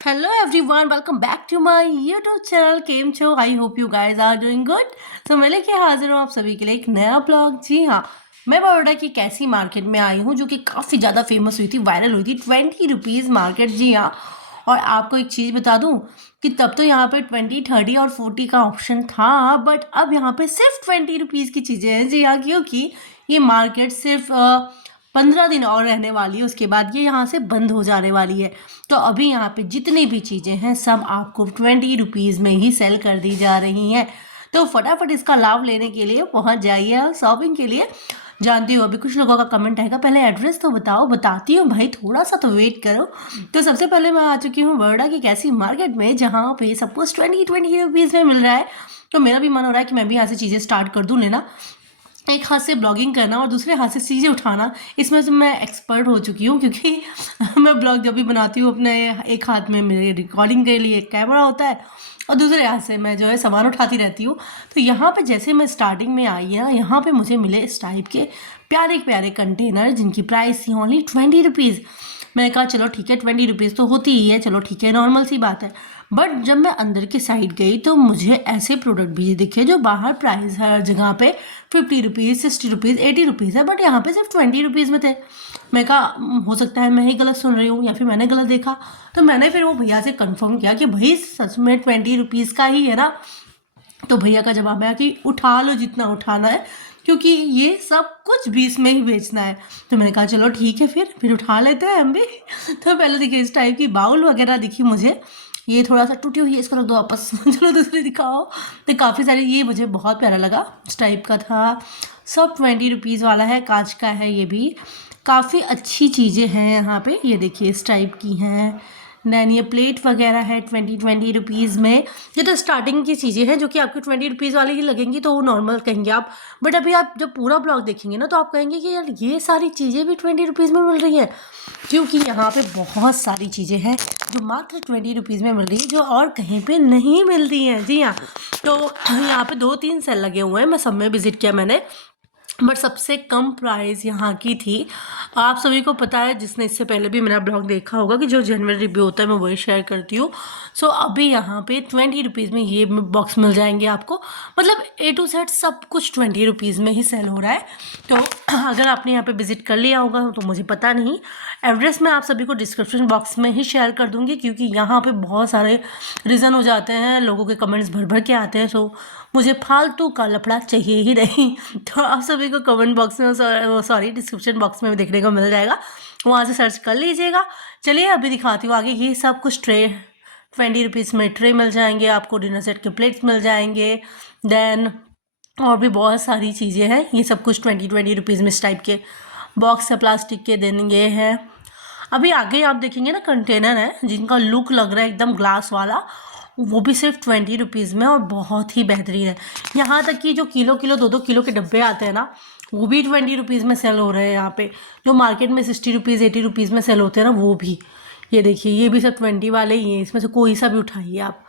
Hello everyone, welcome back to my YouTube channel केम छो। I hope you guys are doing good. तो मैं लेके हाजिर हूँ आप सभी के लिए एक नया ब्लॉग। जी हाँ, मैं बड़ौदा की कैसी मार्केट में आई हूँ जो कि काफ़ी ज़्यादा फेमस हुई थी, वायरल हुई थी, 20 रुपीज़ मार्केट। जी हाँ, और आपको एक चीज़ बता दूँ कि तब तो यहाँ पे 20, 30 और 40 का ऑप्शन था, बट अब यहाँ पे सिर्फ 20 रुपीज़ की चीज़ें हैं। जी हाँ, क्योंकि ये मार्केट सिर्फ 15 दिन और रहने वाली है, उसके बाद ये यहाँ से बंद हो जाने वाली है। तो अभी यहाँ पे जितनी भी चीज़ें हैं सब आपको 20 रुपीज़ में ही सेल कर दी जा रही हैं। तो फटाफट इसका लाभ लेने के लिए पहुँच जाइए शॉपिंग के लिए। जानती हूँ अभी कुछ लोगों का कमेंट आएगा, पहले एड्रेस तो बताओ। बताती हूँ भाई, थोड़ा सा तो वेट करो। तो सबसे पहले मैं आ चुकी हूँ बड़ौदा की कैसी मार्केट में, जहाँ पे सब कुछ 20 में मिल रहा है। तो मेरा भी मन हो रहा है कि मैं भी यहाँ से चीज़ें स्टार्ट कर दूँ लेना। एक हाथ से ब्लॉगिंग करना और दूसरे हाथ से चीज़ें उठाना, इसमें से मैं एक्सपर्ट हो चुकी हूँ। क्योंकि मैं ब्लॉग जब भी बनाती हूँ, अपने एक हाथ में मेरे रिकॉर्डिंग के लिए एक कैमरा होता है और दूसरे हाथ से मैं जो है सामान उठाती रहती हूँ। तो यहाँ पे जैसे मैं स्टार्टिंग में आई है, यहाँ पे मुझे मिले इस टाइप के प्यारे प्यारे कंटेनर, जिनकी प्राइस थी ओनली 20 रुपीज़। मैंने कहा चलो ठीक है, 20 रुपीज़ तो होती ही है, चलो ठीक है, नॉर्मल सी बात है। बट जब मैं अंदर की साइड गई तो मुझे ऐसे प्रोडक्ट भी दिखे जो बाहर प्राइस हर जगह पे 50 रुपीज़, 60 रुपीज़, 80 रुपीज़ है, बट यहाँ पे सिर्फ 20 रुपीज़ में थे। मैं कहा हो सकता है मैं ही गलत सुन रही हूँ या फिर मैंने गलत देखा। तो मैंने फिर वो भैया से कंफर्म किया कि भाई सच में 20 रुपीज़ का ही है ना। तो भैया का जवाब आया कि उठा लो जितना उठाना है, क्योंकि ये सब कुछ 20 में ही बेचना है। तो मैंने कहा चलो ठीक है, फिर उठा लेते हैं हम भी। तो पहले देखिए इस टाइप की बाउल वगैरह दिखी मुझे, ये थोड़ा सा टूटी हुई है, इसको रख दो वापस। चलो दूसरी दिखाओ। तो काफ़ी सारे, ये मुझे बहुत प्यारा लगा, इस टाइप का था। सब 20 रुपीज़ वाला है, कांच का है ये भी। काफ़ी अच्छी चीज़ें हैं यहाँ पे, ये देखिए इस टाइप की हैं। देन ये प्लेट वगैरह है 20 रुपीज़ में। ये तो स्टार्टिंग की चीज़ें हैं जो कि आपकी 20 रुपीज़ वाली ही लगेंगी, तो वो नॉर्मल कहेंगे आप। बट अभी आप जब पूरा ब्लॉग देखेंगे ना, तो आप कहेंगे कि यार ये सारी चीज़ें भी 20 रुपीज़ में मिल रही हैं। क्योंकि यहाँ पे बहुत सारी चीज़ें हैं जो मात्र 20 रुपीज़ में मिल रही है, जो और कहीं पे नहीं मिलती हैं। जी हाँ, तो यहाँ पे 2-3 सेल लगे हुए हैं, मैं सब में विज़िट किया मैंने। बट सबसे कम प्राइस यहाँ की थी। आप सभी को पता है, जिसने इससे पहले भी मेरा ब्लॉग देखा होगा, कि जो जनरल रिव्यू होता है मैं वही शेयर करती हूँ। सो अभी यहाँ पे 20 रुपीज़ में ये बॉक्स मिल जाएंगे आपको। मतलब A to Z सब कुछ 20 रुपीज़ में ही सेल हो रहा है। तो अगर आपने यहाँ पे विजिट कर लिया होगा तो मुझे पता नहीं, एड्रेस मैं आप सभी को डिस्क्रिप्शन बॉक्स में ही शेयर कर दूँगी। क्योंकि यहाँ पे बहुत सारे रीज़न हो जाते हैं, लोगों के कमेंट्स भर भर के आते हैं। सो मुझे फालतू का लफड़ा चाहिए ही नहीं। तो आप सभी को कमेंट बॉक्स में, सॉरी डिस्क्रिप्शन बॉक्स में भी देखने को मिल जाएगा, वहाँ से सर्च कर लीजिएगा। चलिए अभी दिखाती हूँ आगे। ये सब कुछ ट्रे 20 रुपीज़ में ट्रे मिल जाएंगे आपको, डिनर सेट के प्लेट्स मिल जाएंगे। देन और भी बहुत सारी चीज़ें हैं, ये सब कुछ 20 रुपीज़ में इस टाइप के बॉक्स है प्लास्टिक के। देन ये है, अभी आगे आप देखेंगे ना कंटेनर है जिनका लुक लग रहा है एकदम ग्लास वाला, वो भी सिर्फ 20 रुपीज़ में और बहुत ही बेहतरीन है। यहाँ तक कि जो किलो 2-2 किलो के डब्बे आते हैं ना, वो भी 20 रुपीज़ में सेल हो रहे हैं यहाँ पे। जो मार्केट में 60 रुपीज़ 80 रुपीज़ में सेल होते हैं ना, वो भी। ये देखिए ये भी सब 20 वाले ही हैं, इसमें से कोई सा भी उठाइए आप।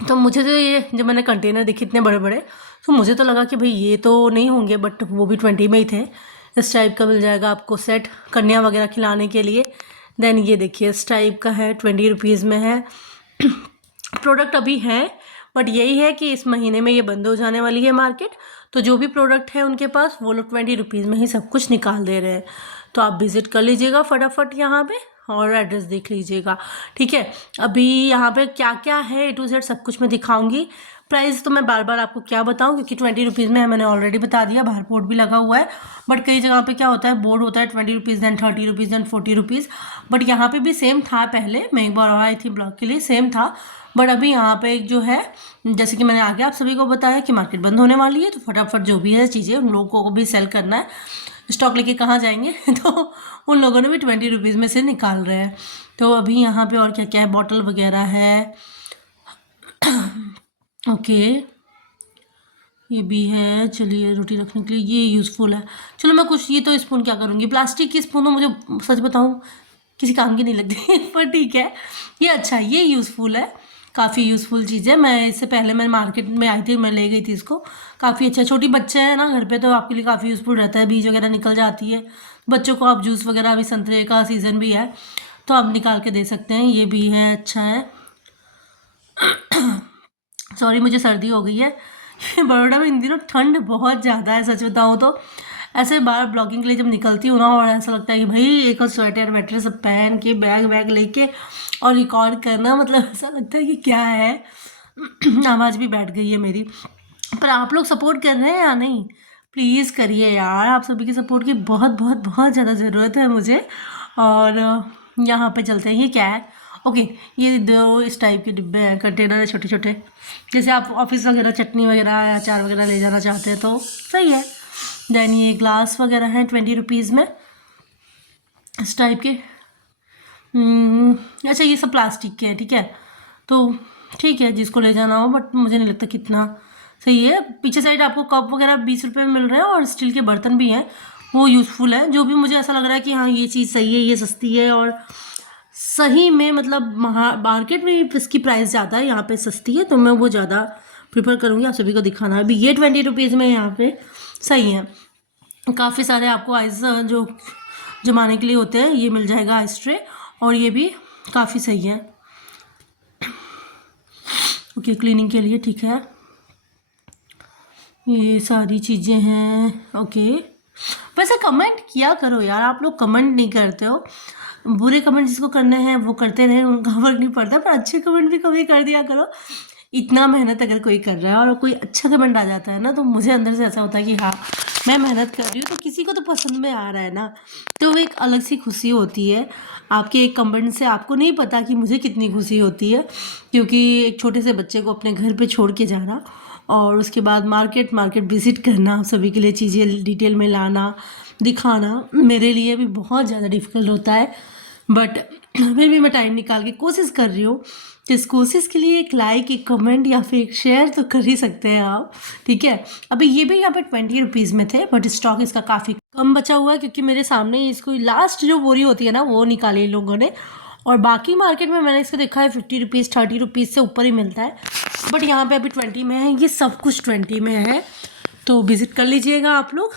तो मुझे तो ये जब मैंने कंटेनर देखे इतने बड़े बड़े, तो मुझे तो लगा कि भाई ये तो नहीं होंगे, बट वो भी 20 में ही थे। इस टाइप का मिल जाएगा आपको सेट, कन्या वगैरह खिलाने के लिए। देन ये देखिए इस टाइप का है, 20 रुपीज़ में है। प्रोडक्ट अभी है, बट यही है कि इस महीने में ये बंद हो जाने वाली है मार्केट। तो जो भी प्रोडक्ट है उनके पास, वो लोग 20 रुपीज़ में ही सब कुछ निकाल दे रहे हैं। तो आप विज़िट कर लीजिएगा फटाफट यहाँ पे और एड्रेस देख लीजिएगा, ठीक है। अभी यहाँ पे क्या क्या है A to Z सब कुछ मैं दिखाऊंगी। प्राइस तो मैं बार बार आपको क्या बताऊँ, क्योंकि 20 रुपीज़ में है, मैंने ऑलरेडी बता दिया। बाहर बोर्ड भी लगा हुआ है, बट कई जगह पे क्या होता है, बोर्ड होता है 20 rupees, then 30 rupees, then 40 rupees. But यहाँ पे भी सेम था पहले, मैं एक बार और आई थी ब्लॉग के लिए, सेम था। बट अभी यहाँ पे एक जो है, जैसे कि मैंने आगे आप सभी को बताया कि मार्केट बंद होने वाली है, तो फटाफट जो भी है चीज़ें उन लोगों को भी सेल करना है। स्टॉक लेके कहाँ जाएंगे। तो उन लोगों ने भी 20 रुपीज़ में से निकाल रहे हैं। तो अभी यहाँ पे और क्या क्या है, बॉटल वगैरह है। ओके, ये भी है। चलिए रोटी रखने के लिए ये यूज़फुल है। चलो मैं कुछ, ये तो स्पून क्या करूँगी, प्लास्टिक की स्पून तो मुझे सच बताऊँ किसी काम की नहीं लगती। पर ठीक है, ये अच्छा है, ये यूज़फुल है, काफ़ी यूज़फुल चीज़ है। मैं इससे पहले मैं मार्केट में आई थी, मैं ले गई थी इसको, काफ़ी अच्छा। छोटी बच्चे हैं ना घर पे, तो आपके लिए काफ़ी यूज़फुल रहता है। बीज वगैरह निकल जाती है, बच्चों को आप जूस वगैरह, अभी संतरे का सीज़न भी है, तो आप निकाल के दे सकते हैं। ये भी है, अच्छा है। सॉरी, मुझे सर्दी हो गई है। बड़ौदा में इन दिनों ठंड बहुत ज़्यादा है, सच बताऊँ तो। ऐसे बाहर ब्लॉगिंग के लिए जब निकलती हूँ ना, और ऐसा लगता है कि भाई एक और स्वेटर वेटर सब पहन के बैग वैग लेके और रिकॉर्ड करना, मतलब ऐसा लगता है कि क्या है। आवाज़ भी बैठ गई है मेरी। पर आप लोग सपोर्ट कर रहे हैं या नहीं? प्लीज़ करिए यार, आप सभी की सपोर्ट की बहुत बहुत बहुत ज़्यादा ज़रूरत है मुझे। और यहाँ पे चलते हैं। ये क्या है? ओके, ये दो इस टाइप के डिब्बे हैं, कंटेनर है छोटे छोटे। जैसे आप ऑफिस वगैरह चटनी वगैरह या अचार वगैरह ले जाना चाहते हैं तो सही है। देन ये ग्लास वगैरह हैं 20 रुपीज़ में, इस टाइप के। अच्छा, ये सब प्लास्टिक के हैं, ठीक है। तो ठीक है, जिसको ले जाना हो, बट मुझे नहीं लगता कितना सही है। पीछे साइड आपको कप वगैरह 20 रुपये में मिल रहे हैं, और स्टील के बर्तन भी हैं, वो यूज़फुल है। जो भी मुझे ऐसा लग रहा है कि हाँ ये चीज़ सही है, ये सस्ती है, और सही में मतलब मार्केट में इसकी प्राइस ज़्यादा है, यहाँ पे सस्ती है, तो मैं वो ज़्यादा प्रीफर करूँगी आप सभी को दिखाना। अभी ये 20 रुपीज़ में यहाँ पे सही है। काफ़ी सारे आपको आइस जो जमाने के लिए होते हैं ये मिल जाएगा, आइस ट्रे, और ये भी काफ़ी सही है। ओके, क्लीनिंग के लिए, ठीक है। ये सारी चीज़ें हैं, ओके। वैसे कमेंट किया करो यार, आप लोग कमेंट नहीं करते हो। बुरे कमेंट जिसको करने हैं वो करते रहे, उनका फर्क नहीं पड़ता, पर अच्छे कमेंट भी कभी कर दिया करो। इतना मेहनत अगर कोई कर रहा है और कोई अच्छा कमेंट आ जाता है ना, तो मुझे अंदर से ऐसा होता है कि हाँ मैं मेहनत कर रही हूँ, तो किसी को तो पसंद में आ रहा है ना, तो वो एक अलग सी खुशी होती है। आपके एक कमेंट से आपको नहीं पता कि मुझे कितनी खुशी होती है, क्योंकि एक छोटे से बच्चे को अपने घर पे छोड़ के जाना, और उसके बाद मार्केट विज़िट करना, सभी के लिए चीज़ें डिटेल में लाना, दिखाना, मेरे लिए भी बहुत ज़्यादा डिफ़िकल्ट होता है। बट फिर भी मैं टाइम निकाल के कोशिश कर रही हूँ। तो इस कोशिश के लिए एक लाइक, एक कमेंट या फिर एक शेयर तो कर ही सकते हैं आप, ठीक है। अभी ये भी यहाँ पे 20 रुपीज़ में थे, बट स्टॉक इसका काफ़ी कम बचा हुआ है, क्योंकि मेरे सामने ही इसको लास्ट जो बोरी होती है ना वो निकाली इन लोगों ने, और बाकी मार्केट में मैंने इसको देखा है 50 रुपीज़ 30 रुपीज़ से ऊपर ही मिलता है, बट यहाँ पे अभी 20 में है। ये सब कुछ 20 में है, तो विज़िट कर लीजिएगा आप लोग।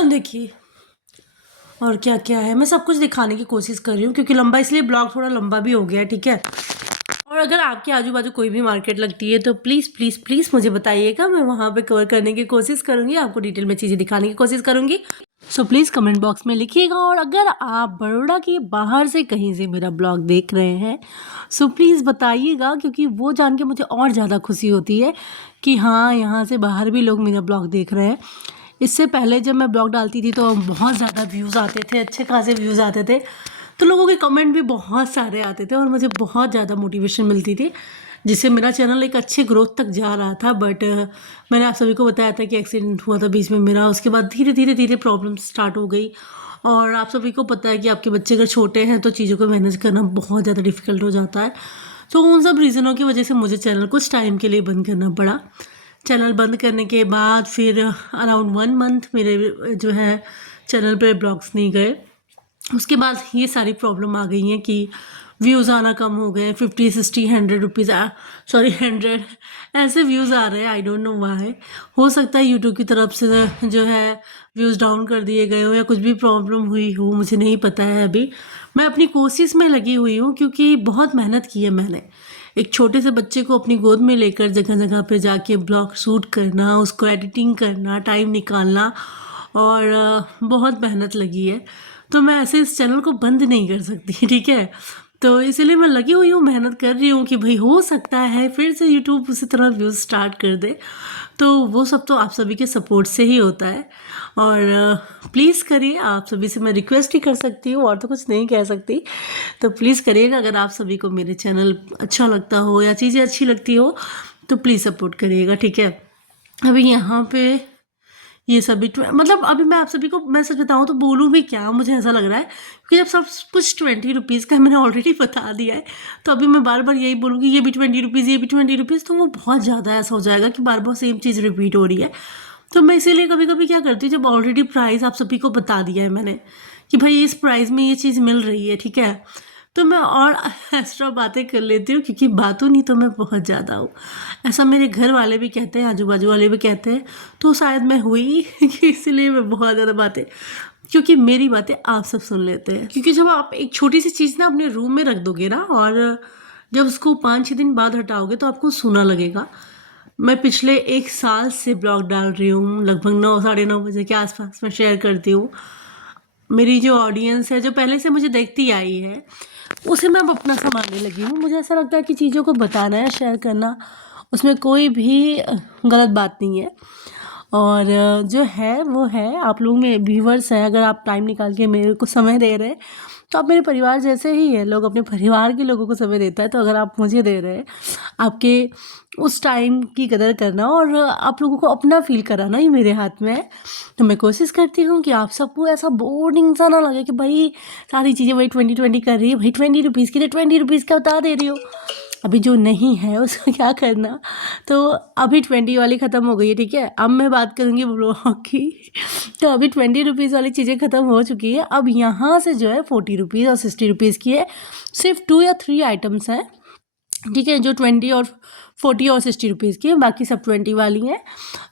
देखिए और क्या क्या है, मैं सब कुछ दिखाने की कोशिश कर रही हूँ, क्योंकि लंबा, इसलिए ब्लॉग थोड़ा लंबा भी हो गया है, ठीक है। और अगर आपके आजू बाजू कोई भी मार्केट लगती है तो प्लीज़ प्लीज़ प्लीज़ मुझे बताइएगा, मैं वहाँ पे कवर करने की कोशिश करूँगी, आपको डिटेल में चीज़ें दिखाने की कोशिश करूँगी। सो प्लीज़ कमेंट बॉक्स में लिखिएगा। और अगर आप बड़ौदा के बाहर से कहीं से मेरा ब्लॉग देख रहे हैं, सो प्लीज़ बताइएगा, क्योंकि वो जान के मुझे और ज़्यादा खुशी होती है कि हाँ यहाँ से बाहर भी लोग मेरा ब्लॉग देख रहे हैं। इससे पहले जब मैं ब्लॉग डालती थी तो बहुत ज़्यादा व्यूज़ आते थे, अच्छे खासे व्यूज़ आते थे, तो लोगों के कमेंट भी बहुत सारे आते थे, और मुझे बहुत ज़्यादा मोटिवेशन मिलती थी, जिससे मेरा चैनल एक अच्छे ग्रोथ तक जा रहा था। बट मैंने आप सभी को बताया था कि एक्सीडेंट हुआ था बीच में मेरा, उसके बाद धीरे धीरे धीरे प्रॉब्लम स्टार्ट हो गई। और आप सभी को पता है कि आपके बच्चे अगर छोटे हैं तो चीज़ों को मैनेज करना बहुत ज़्यादा डिफ़िकल्ट हो जाता है। तो उन सब रीज़नों की वजह से मुझे चैनल कुछ टाइम के लिए बंद करना पड़ा। चैनल बंद करने के बाद फिर अराउंड 1 मंथ मेरे जो है चैनल पे ब्लॉग्स नहीं गए। उसके बाद ये सारी प्रॉब्लम आ गई हैं कि व्यूज़ आना कम हो गए, 50 60 100 रुपीज़, सॉरी 100 ऐसे व्यूज़ आ रहे हैं। I don't know why. हो सकता है यूट्यूब की तरफ से जो है व्यूज़ डाउन कर दिए गए हो, या कुछ भी प्रॉब्लम हुई हो, मुझे नहीं पता है। अभी मैं अपनी कोशिश में लगी हुई हूँ, क्योंकि बहुत मेहनत की है मैंने। एक छोटे से बच्चे को अपनी गोद में लेकर जगह जगह पे जाके ब्लॉग शूट करना, उसको एडिटिंग करना, टाइम निकालना, और बहुत मेहनत लगी है। तो मैं ऐसे इस चैनल को बंद नहीं कर सकती, ठीक है। तो इसीलिए मैं लगी हुई हूँ, मेहनत कर रही हूँ कि भाई हो सकता है फिर से यूट्यूब उसी तरह व्यूज़ स्टार्ट कर दे। तो वो सब तो आप सभी के सपोर्ट से ही होता है, और प्लीज़ करिए। आप सभी से मैं रिक्वेस्ट ही कर सकती हूँ, और तो कुछ नहीं कह सकती। तो प्लीज़ करिएगा, अगर आप सभी को मेरे चैनल अच्छा लगता हो या चीज़ें अच्छी लगती हो तो प्लीज़ सपोर्ट करिएगा, ठीक है। अभी यहाँ पे ये सभी मतलब अभी मैं आप सभी को, मैं सच बताऊँ तो बोलूँ भी क्या, मुझे ऐसा लग रहा है कि जब सब कुछ 20 रुपीज़ का मैंने ऑलरेडी बता दिया है, तो अभी मैं बार बार यही बोलूँगी ये भी 20 रुपीज़, ये भी 20 रुपीज़, तो वो बहुत ज़्यादा ऐसा हो जाएगा कि बार बार सेम चीज़ रिपीट हो रही है। तो मैं इसीलिए कभी कभी क्या करती हूँ, जब ऑलरेडी प्राइस आप सभी को बता दिया है मैंने कि भाई इस प्राइस में ये चीज़ मिल रही है, ठीक है, तो मैं और एक्स्ट्रा बातें कर लेती हूँ, क्योंकि बातों नहीं तो मैं बहुत ज़्यादा हूँ। ऐसा मेरे घर वाले भी कहते हैं, आजू बाजू वाले भी कहते हैं, तो शायद मैं हुई कि इसीलिए मैं बहुत ज़्यादा बातें। क्योंकि मेरी बातें आप सब सुन लेते हैं। क्योंकि जब आप एक छोटी सी चीज़ ना अपने रूम में रख दोगे ना, और जब उसको 5-6 दिन बाद हटाओगे तो आपको सूना लगेगा। मैं पिछले 1 साल से ब्लॉग डाल रही हूँ, लगभग 9 साढ़े 9 बजे के आसपास मैं शेयर करती हूँ। मेरी जो ऑडियंस है, जो पहले से मुझे देखती आई है, उसे मैं अब अपना सा मानने लगी हूँ। मुझे ऐसा लगता है कि चीज़ों को बताना या शेयर करना, उसमें कोई भी गलत बात नहीं है। और जो है वो है, आप लोग में व्यूवर्स हैं, अगर आप टाइम निकाल के मेरे को समय दे रहे हैं तो आप मेरे परिवार जैसे ही है। लोग अपने परिवार के लोगों को समय देता है, तो अगर आप मुझे दे रहे हैं, आपके उस टाइम की कदर करना और आप लोगों को अपना फील कराना ही मेरे हाथ में है। तो मैं कोशिश करती हूँ कि आप सबको ऐसा बोरिंग सा ना लगे कि भाई सारी चीज़ें वही 20 कर रही है, भाई 20 रुपीज़ की, तो 20 रुपीज़ का बता दे रही हो। अभी जो नहीं है उसका क्या करना। तो अभी 20 वाली ख़त्म हो गई है, ठीक है। अब मैं बात करूँगी ब्लॉग की। तो अभी 20 रुपीज़ वाली चीज़ें ख़त्म हो चुकी है। अब यहाँ से जो है 40 रुपीज़ और 60 रुपीज़ की है। सिर्फ 2 या 3 आइटम्स हैं, ठीक है, जो 20 और 40 और 60 रुपीज़ की है, बाकी सब 20 वाली हैं।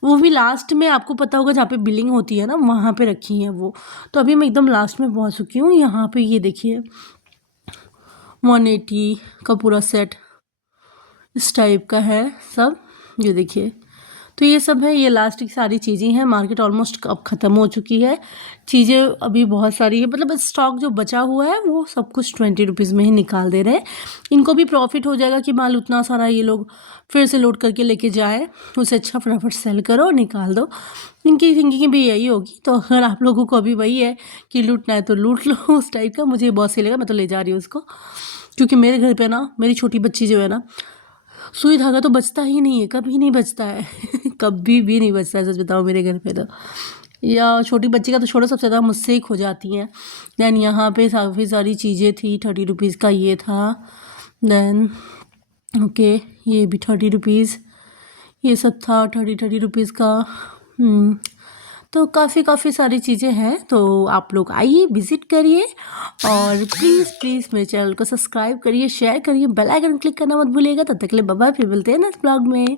वो भी लास्ट में, आपको पता होगा जहाँ पे बिलिंग होती है ना, वहाँ पे रखी हैं वो। तो अभी मैं एकदम लास्ट में पहुँच चुकी हूँ। यहाँ पे ये देखिए 180 का पूरा सेट इस टाइप का है सब, ये देखिए। तो ये सब है, ये लास्ट की सारी चीज़ें हैं। मार्केट ऑलमोस्ट अब ख़त्म हो चुकी है, चीज़ें अभी बहुत सारी है, मतलब स्टॉक जो बचा हुआ है वो सब कुछ 20 रुपीज़ में ही निकाल दे रहे हैं। इनको भी प्रॉफिट हो जाएगा कि माल उतना सारा ये लोग फिर से लोड करके लेके जाए, उससे अच्छा फटाफट सेल करो और निकाल दो। इनकी थिंकिंग भी यही होगी। तो अगर आप लोगों को अभी वही है कि लूटना है तो लूट लो उस टाइप का, मुझे बहुत सही लगा, मैं तो ले जा रही हूँ उसको। क्योंकि मेरे घर पे ना, मेरी छोटी बच्ची जो है ना, सुई धागा तो बचता ही नहीं है, कभी नहीं बचता है कभी भी नहीं बचता है, सच बताओ मेरे घर पे तो। या छोटी बच्ची का तो छोड़ो, सबसे ज़्यादा मुझसे ही खो जाती हैं। देन यहाँ पे काफ़ी सारी चीज़ें थी, 30 रुपीज़ का ये था। देन ओके, ये भी 30 रुपीज़, ये सब था 30 रुपीज़ का। तो काफ़ी सारी चीज़ें हैं। तो आप लोग आइए, विज़िट करिए और प्लीज़ मेरे चैनल को सब्सक्राइब करिए, शेयर करिए, बेल आइकन क्लिक करना मत भूलिएगा। तब तक के लिए बाय बाय, फिर मिलते हैं नेक्स्ट ब्लॉग में।